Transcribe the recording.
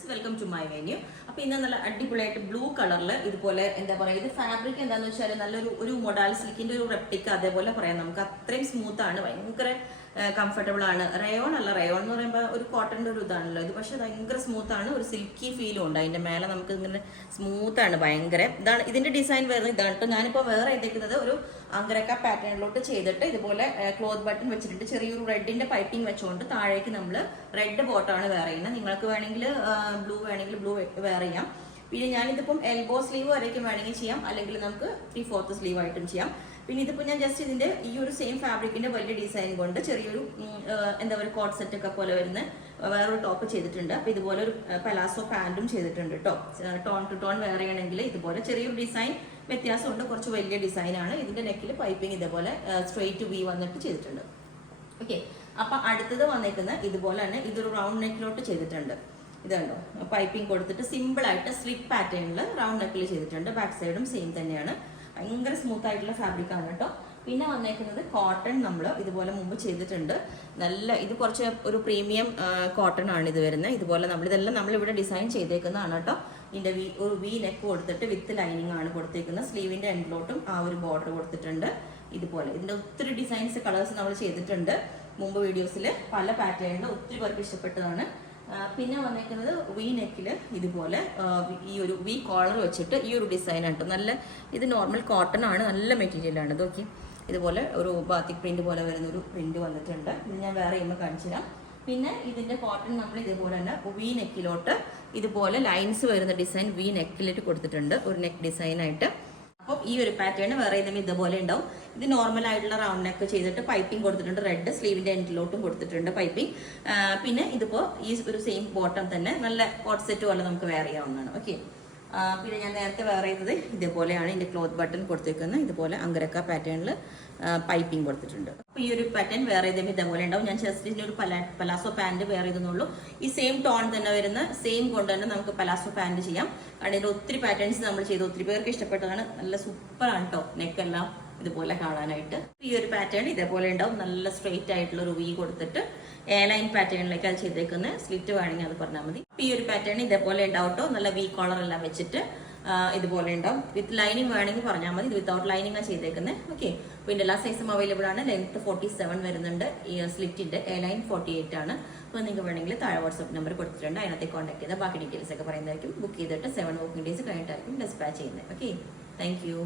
Friends, welcome to my menu. അപ്പോൾ ഇന്ന് നല്ല അടിപൊളിയായിട്ട് ബ്ലൂ കളറിൽ ഇതുപോലെ എന്താ പറയുക, ഇത് ഫാബ്രിക് എന്താണെന്ന് വെച്ചാൽ നല്ലൊരു മൊഡാൽ സിൽക്കിന്റെ ഒരു റെപ്ലിക്ക അതേപോലെ പറയാം. നമുക്ക് അത്രയും സ്മൂത്ത് ആണ്, ഭയങ്കര കംഫർട്ടബിൾ ആണ്. റയോൺ അല്ല, റയോൺ എന്ന് പറയുമ്പോൾ ഒരു കോട്ടന്റെ ഒരു ഇതാണല്ലോ ഇത്, പക്ഷെ ഭയങ്കര സ്മൂത്ത് ആണ്, ഒരു സിൽക്കി ഫീലും ഉണ്ട് അതിന്റെ മേലെ. നമുക്ക് ഇങ്ങനെ സ്മൂത്ത് ആണ് ഭയങ്കര. ഇതാണ് ഇതിന്റെ ഡിസൈൻ വരുന്നത്. ഇതാണ് കേട്ടോ. ഞാനിപ്പോൾ വേറെ ചെയ്തേക്കുന്നത് ഒരു അങ്കരക്ക പാറ്റേണിലോട്ട് ചെയ്തിട്ട് ഇതുപോലെ ക്ലോത്ത് ബട്ടൺ വെച്ചിട്ടുണ്ട്. ചെറിയൊരു റെഡിന്റെ പൈപ്പിംഗ് വെച്ചുകൊണ്ട് താഴേക്ക് നമ്മൾ റെഡ് ബോട്ടാണ് വെയർ ചെയ്യുന്നത്. നിങ്ങൾക്ക് വേണമെങ്കിൽ ബ്ലൂ വേണമെങ്കിൽ ബ്ലൂ വെയർ ചെയ്യാം. പിന്നെ ഞാനിതിപ്പം എൽബോ സ്ലീവ് വരയ്ക്കും വേണമെങ്കിൽ ചെയ്യാം, അല്ലെങ്കിൽ നമുക്ക് 3/4 സ്ലീവ് ആയിട്ടും ചെയ്യാം. പിന്നെ ഇതിപ്പോൾ ഞാൻ ജസ്റ്റ് ഇതിന്റെ ഈ ഒരു സെയിം ഫാബ്രിക്കിന്റെ വലിയ ഡിസൈൻ കൊണ്ട് ചെറിയൊരു എന്താ പറയുക കോട്ട് സെറ്റ് ഒക്കെ പോലെ വരുന്ന വേറൊരു ടോപ്പ് ചെയ്തിട്ടുണ്ട്. അപ്പോൾ ഇതുപോലെ ഒരു പലാസോ പാൻറ്റും ചെയ്തിട്ടുണ്ട് കേട്ടോ. ടോൺ ടു ടോൺ വെയർ ചെയ്യണമെങ്കിൽ ഇതുപോലെ ചെറിയൊരു ഡിസൈൻ വ്യത്യാസമുണ്ട്, കുറച്ച് വലിയ ഡിസൈനാണ്. ഇതിന്റെ നെക്കിൽ പൈപ്പിംഗ് ഇതേപോലെ സ്ട്രെയിറ്റ് വി വന്നിട്ട് ചെയ്തിട്ടുണ്ട്. ഓക്കെ, അപ്പൊ അടുത്തത് വന്നേക്കുന്ന ഇതുപോലെ തന്നെ ഇതൊരു റൗണ്ട് നെക്കിലോട്ട് ചെയ്തിട്ടുണ്ട്. ഇതുണ്ടോ, പൈപ്പിംഗ് കൊടുത്തിട്ട് സിമ്പിൾ ആയിട്ട് സ്ലിറ്റ് പാറ്റേണിൽ റൗണ്ട് നെക്കിൽ ചെയ്തിട്ടുണ്ട്. ബാക്ക് സൈഡും സെയിം തന്നെയാണ്. ഭയങ്കര സ്മൂത്ത് ആയിട്ടുള്ള ഫാബ്രിക് ആണ് കേട്ടോ. പിന്നെ വന്നേക്കുന്നത് കോട്ടൺ നമ്മൾ ഇതുപോലെ മുമ്പ് ചെയ്തിട്ടുണ്ട്. നല്ല ഇത് കുറച്ച് ഒരു പ്രീമിയം കോട്ടൺ ആണ് ഇത് വരുന്നത്. ഇതുപോലെ ഇതെല്ലാം നമ്മളിവിടെ ഡിസൈൻ ചെയ്തേക്കുന്നതാണ് കേട്ടോ. ഇതിന്റെ ഒരു വി നെക്ക് കൊടുത്തിട്ട് വിത്ത് ലൈനിങ് ആണ് കൊടുത്തേക്കുന്നത്. സ്ലീവിന്റെ എൻഡിലോട്ടും ആ ഒരു ബോർഡർ കൊടുത്തിട്ടുണ്ട്. ഇതുപോലെ ഇതിന്റെ ഒത്തിരി ഡിസൈൻസ് കളേഴ്സ് നമ്മൾ ചെയ്തിട്ടുണ്ട് മുമ്പ് വീഡിയോസിൽ. പല പാറ്റേണിൽ ഒത്തിരി പേർക്ക് ഇഷ്ടപ്പെട്ടതാണ്. പിന്നെ വന്നേക്കുന്നത് വി നെക്കിൽ ഇതുപോലെ ഈ ഒരു വി കോളർ വെച്ചിട്ട് ഈ ഒരു ഡിസൈൻ ആണ്. നല്ല ഇത് നോർമൽ കോട്ടൺ ആണ്, നല്ല മെറ്റീരിയൽ ആണ്. ഇതൊക്കെ ഇതുപോലെ ഒരു ബാത്തിക് പ്രിന്റ് പോലെ വരുന്ന ഒരു പ്രിന്റ് വന്നിട്ടുണ്ട്. ഇത് ഞാൻ വേറെ ചെയ്യുമ്പോൾ കാണിച്ചു തരാം. പിന്നെ ഇതിന്റെ കോട്ടൺ നമ്മൾ ഇതേപോലെ തന്നെ വി നെക്കിലോട്ട് ഇതുപോലെ ലൈൻസ് വരുന്ന ഡിസൈൻ വി നെക്കിലേക്ക് കൊടുത്തിട്ടുണ്ട്, ഒരു നെക്ക് ഡിസൈൻ ആയിട്ട്. അപ്പോൾ ഈ ഒരു പാറ്റേൺ വേറെ ഏതെങ്കിലും ഇതുപോലെ ഉണ്ടാവും. ഇത് നോർമൽ ആയിട്ടുള്ള റൗണ്ട് നെക്ക് ചെയ്തിട്ട് പൈപ്പിംഗ് കൊടുത്തിട്ടുണ്ട്. റെഡ് സ്ലീവിന്റെ എൻഡിലോട്ടും കൊടുത്തിട്ടുണ്ട് പൈപ്പിംഗ്. പിന്നെ ഇതിപ്പോ ഈ ഒരു സെയിം ബോട്ടം തന്നെ നല്ല കോട്ട് സെറ്റ് പോലെ നമുക്ക് വെയർ ചെയ്യാവുന്നതാണ്. ഓക്കെ, പിന്നെ ഞാൻ നേരത്തെ വെയർ ചെയ്തത് ഇതേപോലെയാണ്. ഇതിന്റെ ക്ലോത്ത് ബട്ടൺ കൊടുത്തേക്കുന്നത് ഇതുപോലെ അങ്കരക്ക പാറ്റേണിൽ പൈപ്പിംഗ് കൊടുത്തിട്ടുണ്ട്. അപ്പോൾ ഈ ഒരു പാറ്റേൺ വേറെ ഏതെങ്കിലും ഇതേപോലെ ഉണ്ടാവും. ഞാൻ ജസ്റ്റ് ഇതിന്റെ ഒരു പലാസോ പാന്റ് വെയർ ചെയ്തെന്നുള്ളൂ. ഈ സെയിം ടോൺ തന്നെ വരുന്ന സെയിം കൊണ്ട് തന്നെ നമുക്ക് പലാസോ പാന്റ് ചെയ്യാം. കാരണം ഇതിന്റെ ഒത്തിരി പാറ്റേൺസ് നമ്മൾ ചെയ്തു, ഒത്തിരി പേർക്ക് ഇഷ്ടപ്പെട്ടതാണ്. നല്ല സൂപ്പർ ആണ് കേട്ടോ നെക്കെല്ലാം ഇതുപോലെ കാണാനായിട്ട്. ഈ ഒരു പാറ്റേൺ ഇതേപോലെ ഉണ്ടാവും. നല്ല സ്ട്രെയിറ്റ് ആയിട്ടുള്ള ഒരു വി കൊടുത്തിട്ട് എ ലൈൻ പാറ്റേണിലേക്ക് അത് ചെയ്തേക്കുന്നത്. സ്ലിറ്റ് വേണമെങ്കിൽ അത് പറഞ്ഞാൽ മതി. ഈ ഒരു പാറ്റേൺ ഇതേപോലെ ഉണ്ടാവും കേട്ടോ. നല്ല വി കോളർ എല്ലാം വെച്ചിട്ട് ഇതുപോലെ ഉണ്ടാവും. വിത്ത് ലൈനിങ് വേണമെങ്കിൽ പറഞ്ഞാൽ മതി. ഇത് വിത്തൗട്ട് ലൈനിങ് ആണ് ചെയ്തേക്കുന്നത്. ഓക്കെ, പിന്നെ എല്ലാ സൈസും അവൈലബിൾ ആണ്. ലെങ്ത് 47 വരുന്നുണ്ട്. ഈ സ്ലിറ്റിന്റെ എ ലൈൻ 48 ആണ്. അപ്പോൾ നിങ്ങൾക്ക് വേണമെങ്കിൽ താഴെ വാട്സ്ആപ്പ് നമ്പർ കൊടുത്തിട്ടുണ്ട്, അതിനകത്ത് കോൺടാക്ട് ചെയ്താൽ ബാക്കി ഡീറ്റെയിൽസ് ഒക്കെ പറയുന്നതായിരിക്കും. ബുക്ക് ചെയ്തിട്ട് 7 വർക്കിംഗ് ഡേയ്സ് കഴിഞ്ഞിട്ടായിരിക്കും ഡിസ്പാച്ച് ചെയ്യുന്നത്. Okay, thank you.